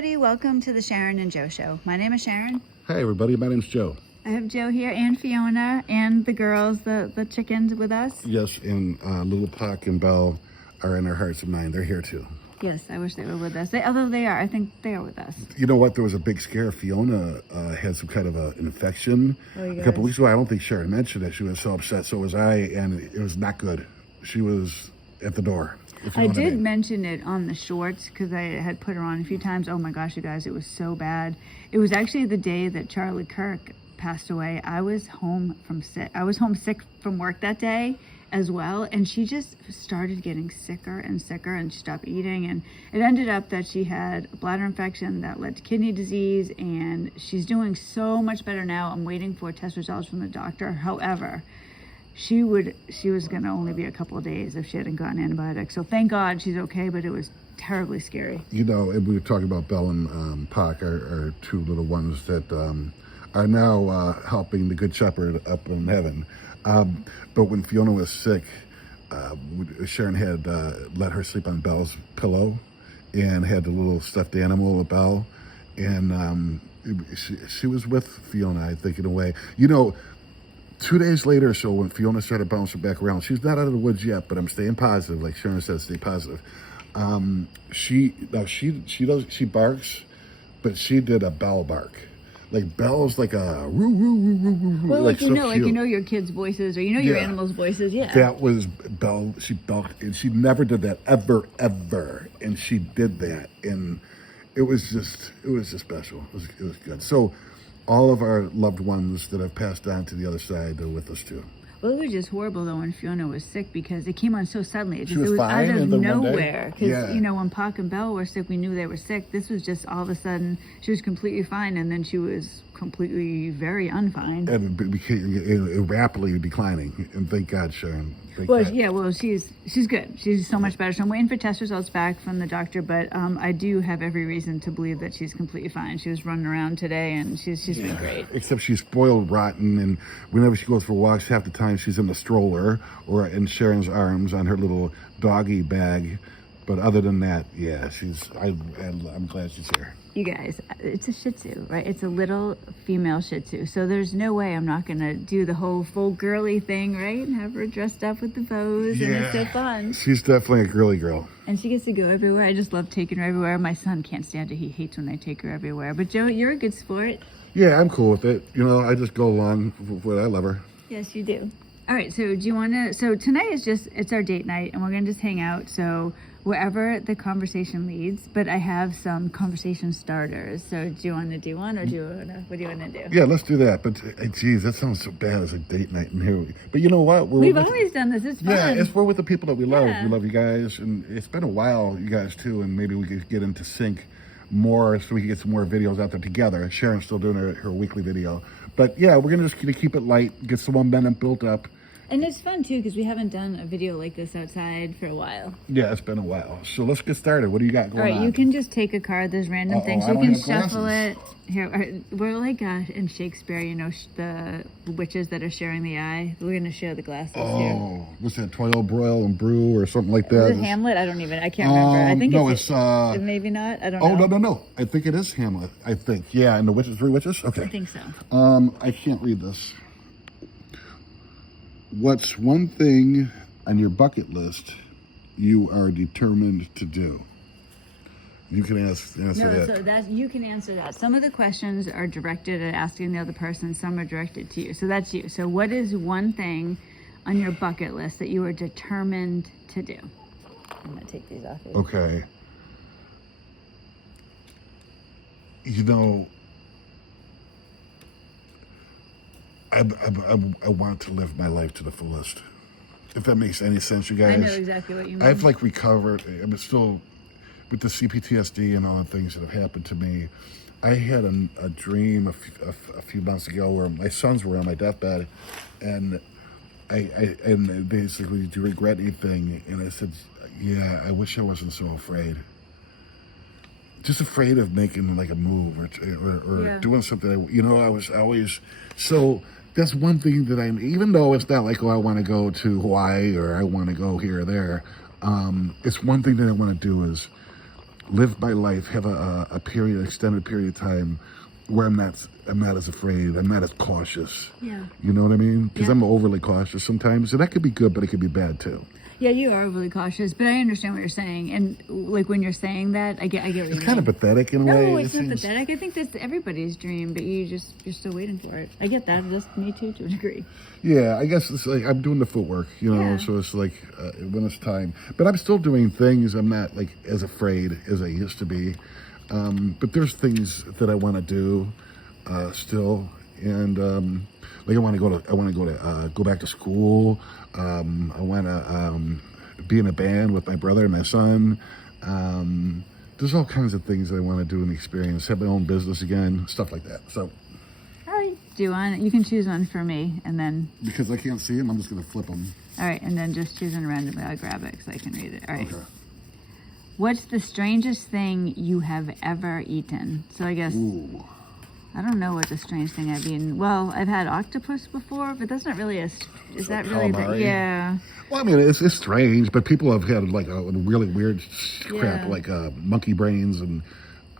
everybody. Welcome to the Sharon and Joe Show. My name is Sharon. Hi, everybody. My name's Joe. I have Joe here and Fiona and the girls, the chickens with us. Yes, and little Puck and Belle are in our hearts and mind. They're here too. Yes, I wish they were with us. Although they are, I think they are with us. You know what? There was a big scare. Fiona had some kind of an infection a couple weeks ago. I don't think Sharon mentioned it. She was so upset. So was I, and it was not good. She was at the door. I did mention it on the shorts because I had put her on a few times. Oh my gosh, you guys, it was so bad. It was actually the day that Charlie Kirk passed away. I was home sick from work that day as well, and she just started getting sicker and sicker, and she stopped eating, and it ended up that she had a bladder infection that led to kidney disease, and she's doing so much better now. I'm waiting for test results from the doctor. However, she was going to only be a couple of days if she hadn't gotten antibiotics. So thank God she's okay, but it was terribly scary. You know, and we were talking about Belle and Puck, our two little ones that are now helping the Good Shepherd up in heaven. But when Fiona was sick, Sharon had let her sleep on Belle's pillow and had the little stuffed animal of Belle. And she was with Fiona, I think, in a way. You know, 2 days later or so, when Fiona started bouncing back around, she's not out of the woods yet, but I'm staying positive. Like Sharon said, stay positive. She barks, but she did a Belle bark. Like Belle's like a woo woo woo woo woo. Well, like you know your kids' voices, or your animals' voices. Yeah. That was Belle. She barked, and she never did that ever, and she did that, and it was just special. It was good. So, all of our loved ones that have passed on to the other side are with us too. Well, it was just horrible though when Fiona was sick because it came on so suddenly. She was out fine, of and then nowhere. Because yeah. when Puck and Belle were sick, we knew they were sick. This was just all of a sudden she was completely fine, and then she was completely very unfine. And it became rapidly declining. And thank God, Sharon. Well, she's good. She's so much better. So I'm waiting for test results back from the doctor, but I do have every reason to believe that she's completely fine. She was running around today, and she's been great. Except she's spoiled rotten, and whenever she goes for walks, half the time she's in the stroller or in Sharon's arms on her little doggy bag. But other than that, yeah, I'm glad she's here. You guys, it's a Shih Tzu, right? It's a little female Shih Tzu. So there's no way I'm not going to do the whole full girly thing, right? And have her dressed up with the bows, and it's so fun. She's definitely a girly girl. And she gets to go everywhere. I just love taking her everywhere. My son can't stand it. He hates when I take her everywhere. But Joe, you're a good sport. Yeah, I'm cool with it. I just go along with what I love her. Yes, you do. All right, so do you want to, so tonight it's our date night, and we're going to just hang out, so wherever the conversation leads, but I have some conversation starters, so do you want to do one, or what do you want to do? Yeah, let's do that, but geez, that sounds so bad as a date night in here. But you know what? We've always done this, it's fun. Yeah, we're with the people that we love. We love you guys, and it's been a while, you guys too, and maybe we could get into sync more so we can get some more videos out there together. Sharon's still doing her weekly video. But yeah, we're going to keep it light, get some momentum built up. And it's fun too because we haven't done a video like this outside for a while. Yeah, it's been a while. So let's get started. What do you got going on? All right, you can just take a card. There's random things. You can shuffle it. Here, we're like in Shakespeare, the witches that are sharing the eye. We're going to share the glasses here. Oh, what's that? Toil, broil, and brew or something like that? Is it Hamlet? I can't remember. I think it's maybe not. I don't know. Oh, no. I think it is Hamlet. I think. Yeah, and the witches, three witches? Okay. I think so. I can't read this. What's one thing on your bucket list you are determined to do? You can answer that. So you can answer that. Some of the questions are directed at asking the other person. Some are directed to you. So that's you. So what is one thing on your bucket list that you are determined to do? I'm going to take these off. Okay. I want to live my life to the fullest. If that makes any sense, you guys. I know exactly what you mean. I've recovered. I'm still with the CPTSD and all the things that have happened to me. I had a dream a few months ago where my sons were on my deathbed, and and basically, do you regret anything? And I said, yeah, I wish I wasn't so afraid. Just afraid of making like a move or doing something. I was always so. That's one thing that even though it's not like, I want to go to Hawaii or I want to go here or there, it's one thing that I want to do is live my life, have a period, extended period of time where I'm not as afraid, I'm not as cautious. Yeah. You know what I mean? Because Yeah. I'm overly cautious sometimes, and that could be good, but it could be bad too. Yeah, you are overly cautious, but I understand what you're saying. And like when you're saying that, I get what you mean. It's kind of pathetic in a way. No, it's it not seems. pathetic. I think that's everybody's dream, but you're still waiting for it. I get that. That's me too, to a degree. Yeah, I guess it's like I'm doing the footwork, you know, Yeah. so it's like when it's time. But I'm still doing things. I'm not like as afraid as I used to be. But there's things that I want to do still, and like I want to go back to school. I want to be in a band with my brother and my son. There's all kinds of things that I want to do and experience. Have my own business again, stuff like that. So. All right. Do you want? You can choose one for me, and then. Because I can't see them, I'm just going to flip them. All right, and then just choose one randomly. I'll grab it so I can read it. All right. Okay. What's the strangest thing you have ever eaten? So I guess. Ooh. I don't know what the strange thing I've eaten. Well, I've had octopus before, but that's not really a. Is that really? Calamari? Yeah. Well, I mean, it's strange, but people have had like a really weird crap, Yeah. like monkey brains and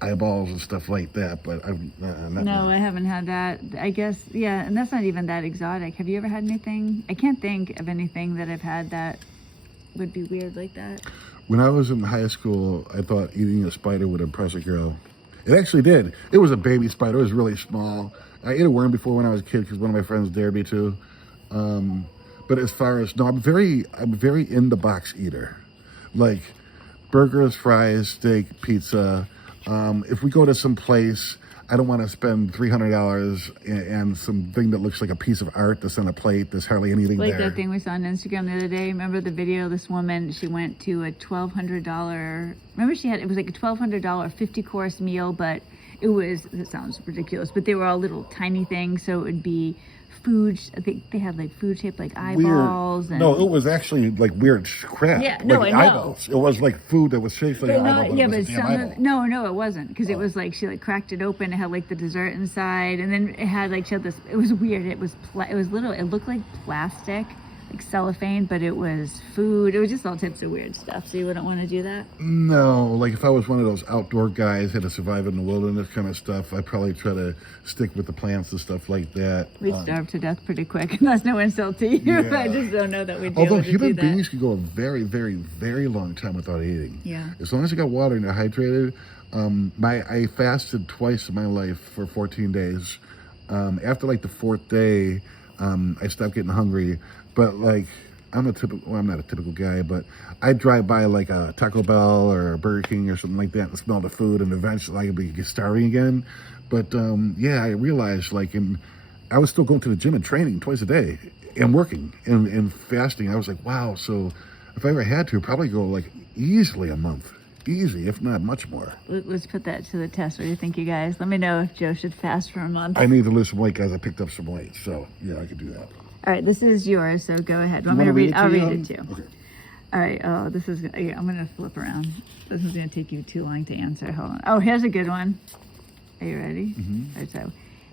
eyeballs and stuff like that. But not No, really. I haven't had that. I guess, yeah, and that's not even that exotic. Have you ever had anything? I can't think of anything that I've had that would be weird like that. When I was in high school, I thought eating a spider would impress a girl. It actually did. It was a baby spider. It was really small. I ate a worm before when I was a kid because one of my friends dared me to. But as far as no, I'm very in the box eater, like burgers, fries, steak, pizza. If we go to some place, I don't want to spend $300 and something that looks like a piece of art that's on a plate. There's hardly anything Like there. that thing we saw on Instagram the other day. Remember the video? This woman, she went to a $1,200. Remember it was like a $1,200 50-course meal, but it sounds ridiculous, but they were all little tiny things. So it would be food. I think they had like food shaped like eyeballs. Weird. And, No, it was actually like weird crap. Yeah, no, like I know. eyeballs. It was like food that was shaped like But an eyeball. not, yeah, it but was a damn some eyeball. of no, it wasn't because it was like she like cracked it open. It had like the dessert inside, and then it had like she had this. It was weird. It was little. It looked like plastic, like cellophane, but it was food. It was just all types of weird stuff. So you wouldn't want to do that. No, like if I was one of those outdoor guys, had to survive in the wilderness kind of stuff, I'd probably try to stick with the plants and stuff like that. We'd starve to death pretty quick, unless no insult to you. Yeah. I just don't know that we'd be Although able to human do that. beings could go a very, very, very long time without eating. Yeah. As long as you got water and you're hydrated. I fasted twice in my life for 14 days. After like the fourth day, I stopped getting hungry. But like, I'm not a typical guy, but I drive by like a Taco Bell or a Burger King or something like that and smell the food, and eventually I could get starving again. But yeah, I realized like I was still going to the gym and training twice a day and working and fasting. I was like, wow. So if I ever had to, probably go like easily a month, easy, if not much more. Let's put that to the test. What do you think, you guys? Let me know if Joe should fast for a month. I need to lose some weight, guys. I picked up some weight, so yeah, I could do that. All right, this is yours, so go ahead. Want You me to wanna read? it I'll to read you? it too. Okay. All right. Oh, this is. Yeah, I'm gonna flip around. This is gonna take you too long to answer. Hold on. Oh, here's a good one. Are you ready? Mm-hmm. All right. So,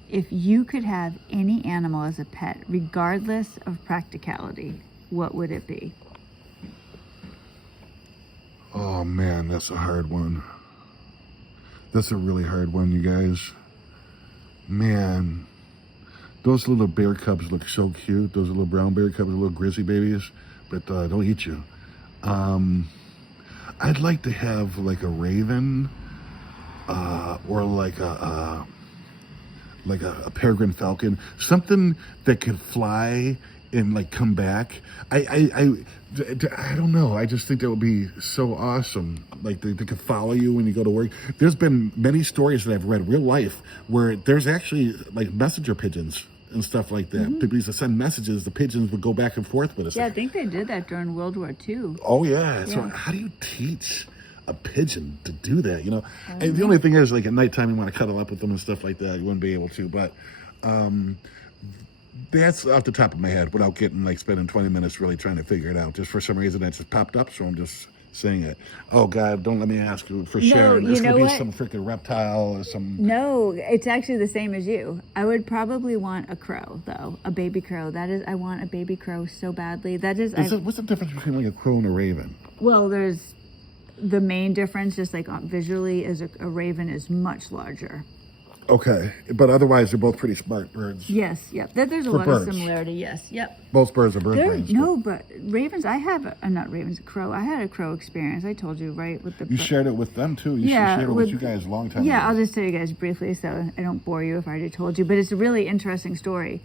if you could have any animal as a pet, regardless of practicality, what would it be? Oh man, that's a hard one. That's a really hard one, you guys. Man, those little bear cubs look so cute. Those little brown bear cubs, little grizzly babies, but they'll eat you. I'd like to have like a raven, or like a peregrine falcon, something that could fly and like come back. I don't know. I just think that would be so awesome. Like they could follow you when you go to work. There's been many stories that I've read, real life, where there's actually like messenger pigeons and stuff like that. People used to send messages. The pigeons would go back and forth with us. Yeah, I think they did that during World War II. Oh yeah. So Yeah. how do you teach a pigeon to do that? You know, and the only thing is, like at nighttime, you want to cuddle up with them and stuff like that. You wouldn't be able to, but that's off the top of my head without getting like spending 20 minutes really trying to figure it out. Just for some reason that just popped up, so I'm just saying it. Oh God, don't let me ask you for Sharon. you It's know gonna be what? some freaking reptile or some. No, it's actually the same as you. I would probably want a crow, though, a baby crow. I want a baby crow so badly. What's the difference between like a crow and a raven? Well, there's the main difference, just like visually, is a raven is much larger. Okay, but otherwise they're both pretty smart birds. Yes, yep. There's a For lot birds. of similarity. Yes, yep. Both birds are bird brains. No, but ravens. I have not ravens. Crow. I had a crow experience. I told you, right? With the You shared it with them too. You Yeah, shared it with you guys a long time ago. Yeah, I'll just tell you guys briefly so I don't bore you if I already told you. But it's a really interesting story.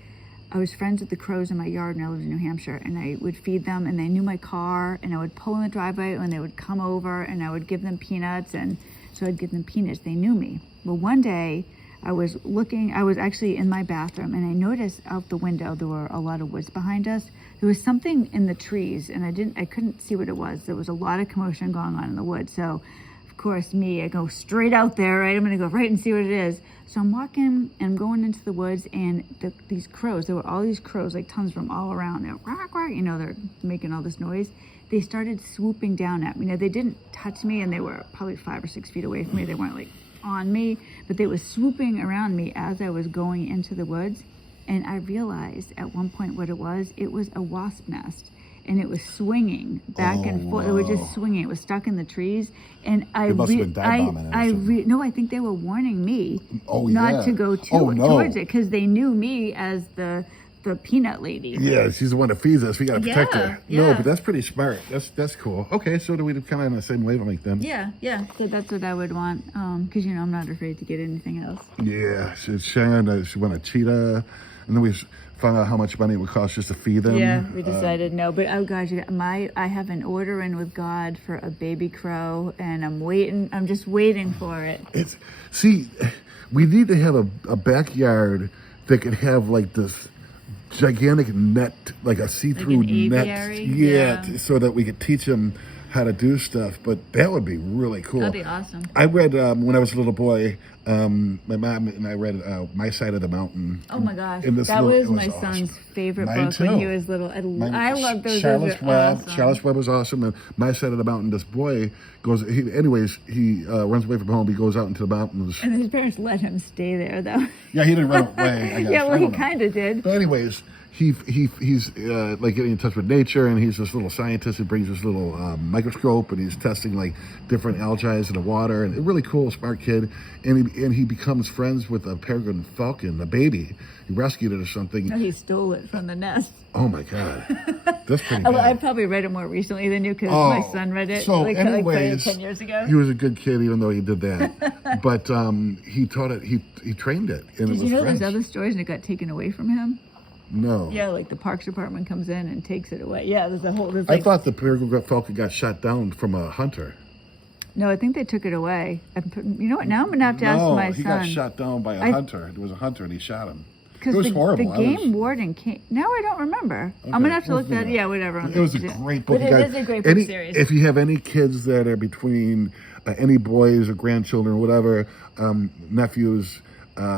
I was friends with the crows in my yard and I lived in New Hampshire, and I would feed them, and they knew my car, and I would pull in the driveway and they would come over and I would give them peanuts, and so I'd give them peanuts. They knew me. Well, one day I was actually in my bathroom, and I noticed out the window there were a lot of woods behind us. There was something in the trees, and I couldn't see what it was. There was a lot of commotion going on in the woods. So of course I go straight out there, right? I'm gonna go right and see what it is. So I'm walking and I'm going into the woods, and these crows, there were all these crows, like tons of them all around. They're quack, quack, they're making all this noise. They started swooping down at me. Now they didn't touch me, and they were probably 5 or 6 feet away from me. They weren't like on me, but they were swooping around me as I was going into the woods. And I realized at one point what it was a wasp nest, and it was swinging back and forth. It was just swinging. It was stuck in the trees, and It must have been dive bombing it. no, I think they were warning me yeah. not to go towards it, because they knew me as the peanut lady. Yeah, she's the one that feeds us. We gotta protect her. Yeah. No, but that's pretty smart. That's cool. Okay, so do we kind of on the same wavelength then? Yeah. So that's what I would want, because I'm not afraid to get anything else. Yeah, Sharon, she went a cheetah, and then we found out how much money it would cost just to feed them. Yeah, we decided no. But oh gosh, I have an order in with God for a baby crow, and I'm just waiting for it. We need to have a backyard that could have like this gigantic net, like a see-through Like an net. aviary? Yeah, Yeah. so that we could teach them how to do stuff. But that would be really cool. That'd be awesome. I read when I was a little boy. My mom and I read My Side of the Mountain. Oh my gosh, And this that little- was it my awesome. son's favorite Mine book when too. he was little. I love those. Charlotte's Those are Web. awesome. Charlotte's Web was awesome. And My Side of the Mountain. This boy goes. He runs away from home. He goes out into the mountains. And his parents let him stay there, though. Yeah, he didn't run away. I guess. Yeah, well, I he don't know. kind of did. But anyways, he's like getting in touch with nature, and he's this little scientist who brings this little microscope, and he's testing like different algae in the water, and a really cool, smart kid. And he becomes friends with a peregrine falcon, a baby. He rescued it or something. No, he stole it from the nest. Oh my God, that's pretty I bad. probably read it more recently than you, because my son read it So like anyways, 10 years ago. he was a good kid, even though he did that. But he taught it. He trained it, and Did it was you know French. there's other stories and it got taken away from him? No. Yeah, like the Parks Department comes in and takes it away. Yeah, there's I thought the peregrine falcon got shot down from a hunter. No, I think they took it away. You know what? Now I'm gonna have to ask my he son. got shot down by a hunter. There was a hunter, and he shot him. It Because was the horrible. game warden came. Now I don't remember. I'm gonna have to look that. Yeah, whatever. It was a great book. But You it guys- is a great book series. If you have any kids that are between any boys or grandchildren or whatever, nephews,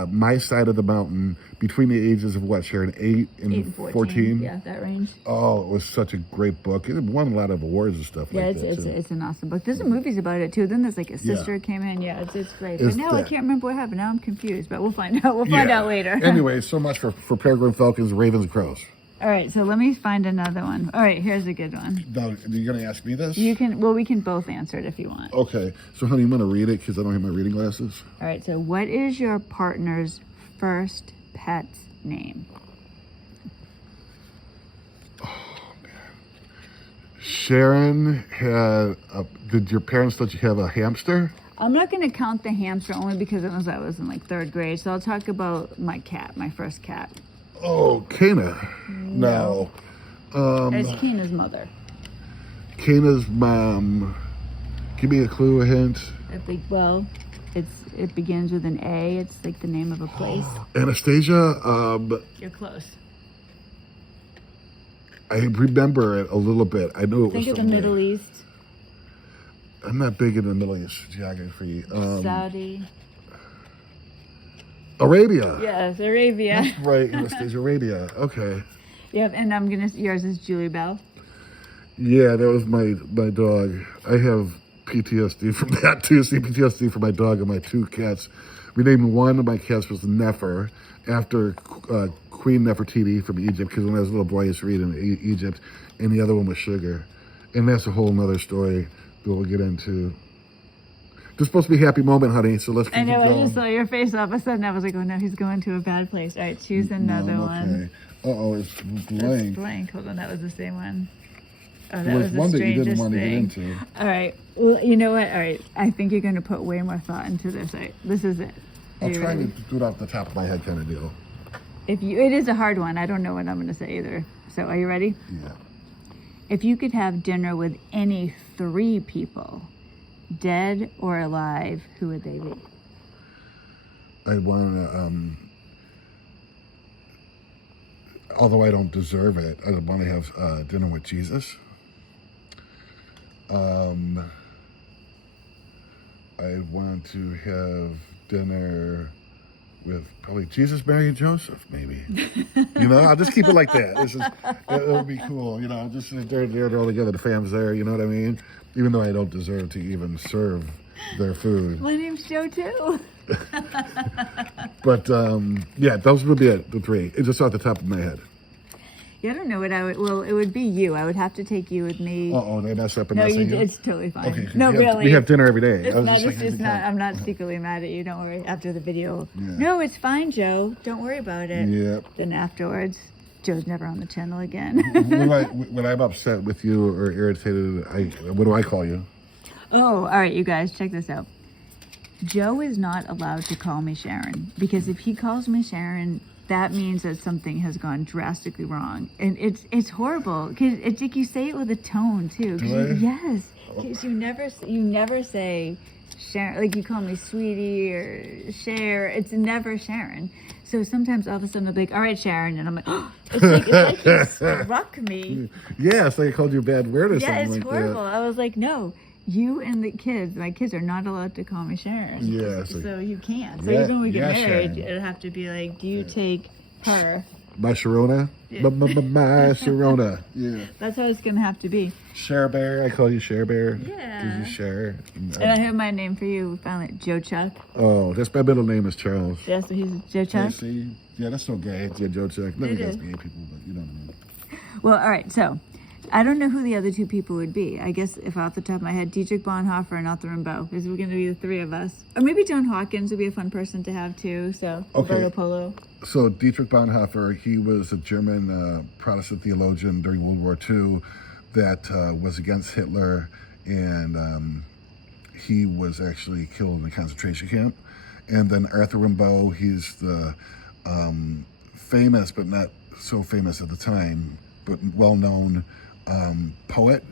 My Side of the Mountain, between the ages of what, Sharon, 8 and 14? Yeah, that range. Oh, it was such a great book. It won a lot of awards and stuff Yeah, like that. too. it's an awesome book. There's some movies about it too. Then there's like a sister came in. Yeah, it's great. But now I can't remember what happened. Now I'm confused. But we'll find out. We'll find out later. Anyway, so much for peregrine falcons, ravens, and crows. All right, so let me find another one. All right, here's a good one. Now, you're going to ask me this? You can. Well, we can both answer it if you want. Okay. So, honey, I'm going to read it because I don't have my reading glasses. All right. So, what is your partner's first pet's name? Sharon did your parents let you have a hamster? I'm not going to count the hamster only because it was I was in like 3rd grade. So I'll talk about my cat, my first cat. Oh, Kana. No. It's Keena's mother. Kana's mom. Give me a clue, a hint. It begins with an A. It's like the name of a place. Anastasia. You're close. I remember it a little bit. I knew it Think was of the somewhere. Middle East. I'm not big in the Middle East geography. Saudi. Arabia. Yes, Arabia. Right, Anastasia, Arabia. Okay. Yep, and yours is Julie Bell. Yeah, that was my dog. I have PTSD from that too. See, PTSD for my dog and my 2 cats. We named one of my cats was Nefer after Queen Nefertiti from Egypt, because when I was a little boy I used to read in Egypt, and the other one was Sugar. And that's a whole nother story. we'll get into. This is supposed to be a happy moment, honey. So let's keep I know. I going. just saw your face all of a sudden. I was like, oh no, he's going to a bad place. All right, choose another one. Uh-oh, it's blank. It's blank. Hold on, that was the same one. Oh, that There was was the one that you strangest didn't want to get thing. into. All right. Well, you know what? All right. I think you're going to put way more thought into this. All right. This is it. Are I'll you try ready? to do it off the top of my head kind of deal. It is a hard one. I don't know what I'm going to say either. So, are you ready? Yeah. If you could have dinner with any 3 people, dead or alive, who would they be? I want to, although I don't deserve it, I want to have dinner with Jesus. I want to have dinner with probably Jesus, Mary, and Joseph, maybe. I'll just keep it like that. It'll be cool, just they're all together, the fam's there, you know what I mean? Even though I don't deserve to even serve their food. My name's Joe, too. But, yeah, those would be it, the 3. It's just off the top of my head. Yeah, I don't know what I would. Well, it would be you. I would have to take you with me. Uh-oh, they mess up and No, mess at you? it's totally fine. Okay, no, really. We have dinner every day. It's I was not, just it's like, just not, I'm not secretly mad at you. Don't worry. After the video. Yeah. No, it's fine, Joe. Don't worry about it. Yep. Then afterwards, Joe's never on the channel again. when I'm upset with you or irritated, what do I call you? Oh, all right, you guys, check this out. Joe is not allowed to call me Sharon, because if he calls me Sharon, that means that something has gone drastically wrong, and it's horrible. Cause it's like you say it with a tone too. Yes, because you never say Sharon. Like you call me sweetie or Cher. It's never Sharon. So sometimes all of a sudden I'll be like, all right, Sharon, and I'm like, oh, it's like you struck me. Yeah, it's like I called you a bad word or something Yeah, it's like horrible. that. I was like, no. You and the kids, my kids are not allowed to call me Sharon. Yeah, so you can't. So Yeah, even when we get yeah, married, Sharon. it'll have to be like, do you take her? My Sharona? Yeah. My Sharona. Yeah. That's how it's going to have to be. Share Bear. I call you Share Bear. Yeah. Because you share. And I have my name for you, finally, Joe Chuck. Oh, that's my middle name is Charles. Yeah, so he's Joe Chuck. See? Yeah, that's no gay. Yeah, Joe Chuck. None of It you guys is. gay people, but you know what I mean. Well, all right, so I don't know who the other 2 people would be. I guess if off the top of my head, Dietrich Bonhoeffer and Arthur Rimbaud, because we're going to be the 3 of us. Or maybe Joan Hawkins would be a fun person to have too. So Okay. Roberto Polo. So Dietrich Bonhoeffer, he was a German Protestant theologian during World War II that was against Hitler, and he was actually killed in a concentration camp. And then Arthur Rimbaud, he's the famous, but not so famous at the time, but well-known poet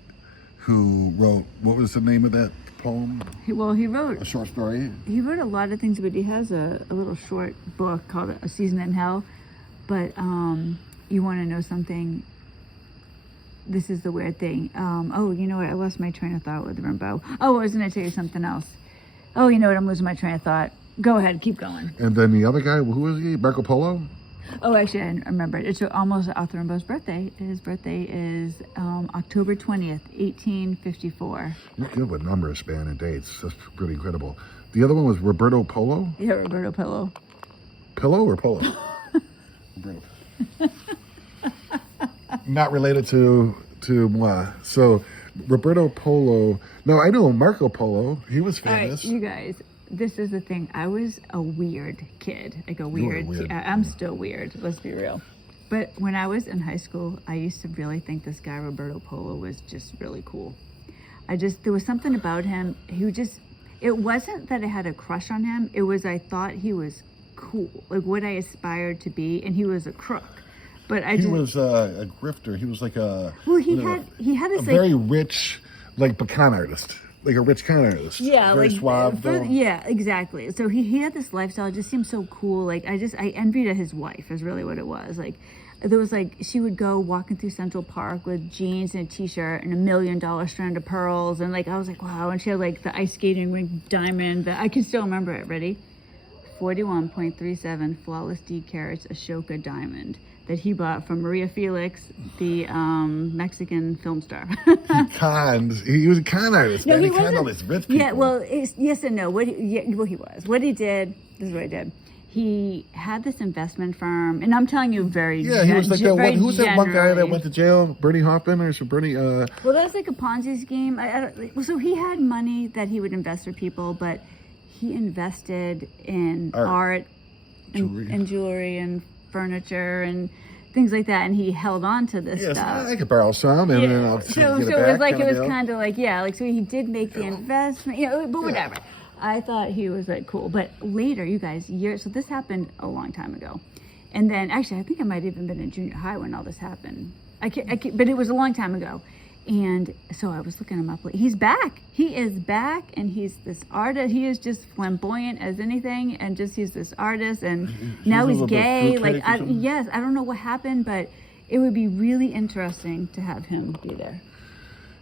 who wrote, what was the name of that poem? He wrote A short story? He wrote a lot of things, but he has a little short book called A Season in Hell. But you want to know something? This is the weird thing. Oh, you know what? I lost my train of thought with Rimbaud. Oh, I was going to tell you something else. Oh, you know what? I'm losing my train of thought. Go ahead. Keep going. And then the other guy, who was he? Marco Polo? Oh, actually, I remember it. It's almost Arthur Rimbaud's birthday. His birthday is October 20th, 1854. You're good with numbers, man, and dates. That's pretty incredible. The other one was Roberto Polo? Yeah, Roberto Polo. Pillow or Polo? Roberto. Not related to moi. So Roberto Polo. No, I know Marco Polo. He was All right, famous. you guys. This is the thing. I was a weird kid, like a weird. weird. I'm still weird. Let's be real. But when I was in high school, I used to really think this guy Roberto Polo was just really cool. There was something about him. It wasn't that I had a crush on him. It was I thought he was cool, like what I aspired to be, and he was a crook. But He was a grifter. He was like a he had this very rich, like con artist. Like a rich con artist. Yeah, very like suave. yeah, exactly. So he had this lifestyle. It just seemed so cool. Like I envied his wife. Is really what it was. Like there was like she would go walking through Central Park with jeans and a t-shirt and $1 million strand of pearls, and like I was like wow. And she had like the ice skating rink diamond. I can still remember it. Ready? 41.37 flawless D carats Ashoka diamond that he bought from Maria Felix, the Mexican film star. He was a con artist. No, man. he He conned all wasn't. these rich people. Yeah, well, yes and no. He was. What he did, this is what he did. he had this investment firm, and I'm telling you very Yeah, he was like that one. Who was that one guy that generally. went to jail? Bernie Hoffman or some Bernie? Well, that's like a Ponzi scheme. So he had money that he would invest for people, but he invested in art and jewelry and furniture and things like that, and he held on to this stuff. I could borrow some, and then I'll So get it it back. was like it was kind of like so he did make the investment, but whatever. I thought he was like cool, but later, you guys, so this happened a long time ago, and then actually I think I might have even been in junior high when all this happened. I can't, but it was a long time ago. And so I was looking him up. He's back. He is back, and he's this artist. He is just flamboyant as anything, and he's this artist. And now he's gay. Yes, I don't know what happened, but it would be really interesting to have him be there.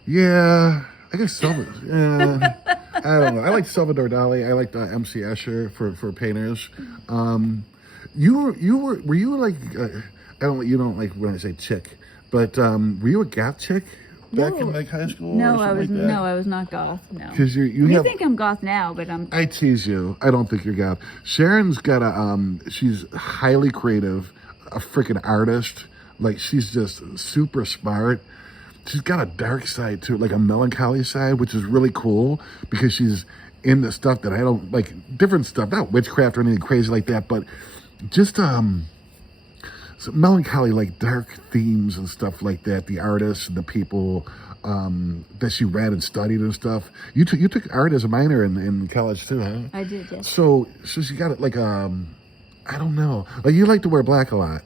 Yeah, I guess Salvador. Yeah, I don't know. I like Salvador Dali. I like MC Escher for painters. Were you like? You don't like when I say chick, but were you a goth chick? Back in like high school? No, I was not goth. No. Because you think I'm goth now, but I'm. I tease you. I don't think you're goth. Sharon's got she's highly creative, a freaking artist. Like she's just super smart. She's got a dark side too, like a melancholy side, which is really cool because she's into stuff that I don't like. Different stuff, not witchcraft or anything crazy like that, but just so melancholy, like dark themes and stuff like that. The artists and the people that she read and studied and stuff. You took art as a minor in college too, huh? I did, yes. So she got it like I don't know. Like you like to wear black a lot,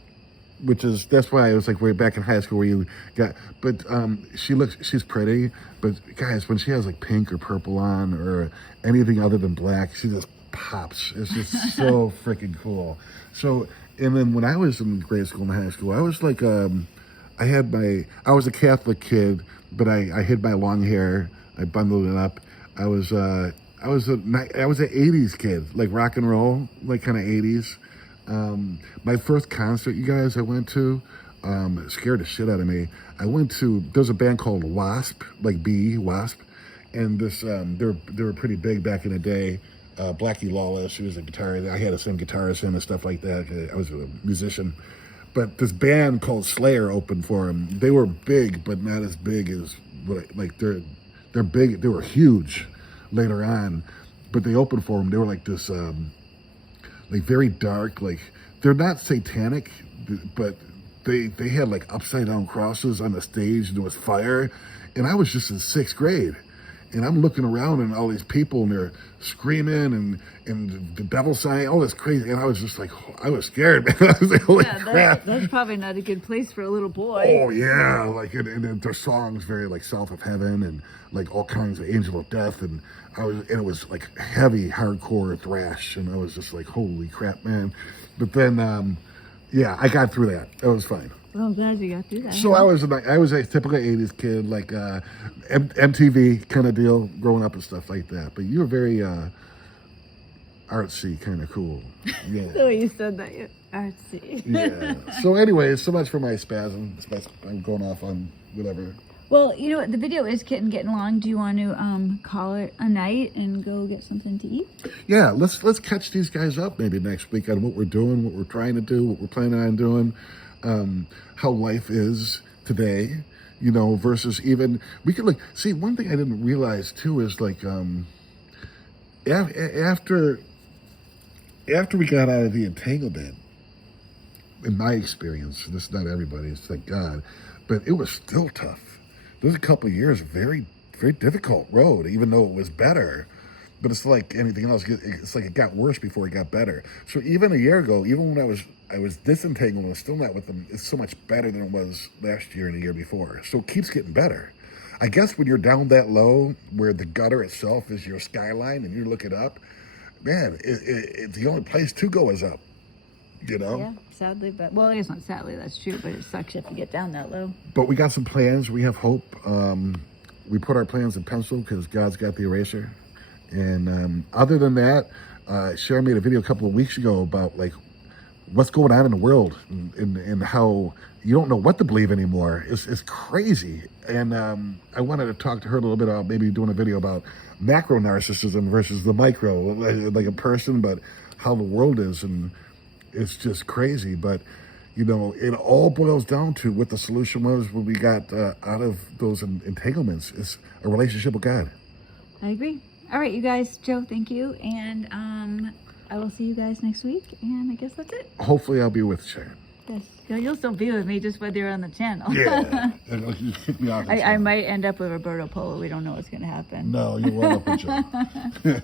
that's why I was like way back in high school where you got. But she's pretty. But guys, when she has like pink or purple on or anything other than black, she just pops. It's just so freaking cool. So. And then when I was in grade school and high school, I was like, I was a Catholic kid, but I hid my long hair. I bundled it up. I was an '80s kid, like rock and roll, like kind of '80s. My first concert, you guys, I went to, scared the shit out of me. There's a band called Wasp, like Wasp, and this they were pretty big back in the day. Blackie Lawless, she was a guitarist. I had the same guitar as him and stuff like that. I was a musician. But this band called Slayer opened for him. They were big, but not as big as, like, they're big. They were huge later on. But they opened for him. They were like this, like very dark, like, they're not satanic, but they had like upside down crosses on the stage and there was fire. And I was just in 6th grade. And I'm looking around and all these people and they're screaming and the devil sign, all this crazy. And I was just like, I was scared, man. I was like, holy crap. That's probably not a good place for a little boy. Oh, yeah. Like, and their songs very like South of Heaven and like all kinds of Angel of Death. And it was like heavy, hardcore thrash. And I was just like, holy crap, man. But then, I got through that. It was fine. Well, I'm glad you got through that. So I was a typical '80s kid, like MTV kind of deal, growing up and stuff like that. But you were very artsy, kind of cool. Yeah. The way you said that, artsy. Yeah. So anyway, so much for my spasm. I'm going off on whatever. Well, you know what? The video is getting long. Do you want to call it a night and go get something to eat? Yeah, let's catch these guys up maybe next week on what we're doing, what we're trying to do, what we're planning on doing. How life is today, versus even we could see one thing I didn't realize too is like after we got out of the entanglement, in my experience, this is not everybody's, thank God, but it was still tough. There was a couple of years, very, very difficult road, even though it was better. But it's like anything else. It's like it got worse before it got better. So even a year ago, even when I was disentangled and still not with them, it's so much better than it was last year and the year before. So it keeps getting better. I guess when you're down that low, where the gutter itself is your skyline and you're looking up, man, it's the only place to go is up. Yeah, sadly, but I guess not sadly, that's true, but it sucks if you get down that low. But we got some plans. We have hope. We put our plans in pencil because God's got the eraser. And other than that, Sharon made a video a couple of weeks ago about like what's going on in the world and how you don't know what to believe anymore. It's crazy. And I wanted to talk to her a little bit about maybe doing a video about macro narcissism versus the micro, like a person, but how the world is, and it's just crazy. But you know, it all boils down to what the solution was when we got out of those entanglements is a relationship with God. I agree. All right, you guys. Joe, thank you, and I will see you guys next week. And I guess that's it. Hopefully, I'll be with Sharon. Yes, you'll still be with me, just whether you're on the channel. Yeah, you kick me out. I might end up with Roberto Polo. We don't know what's going to happen. No, you'll run up with Joe.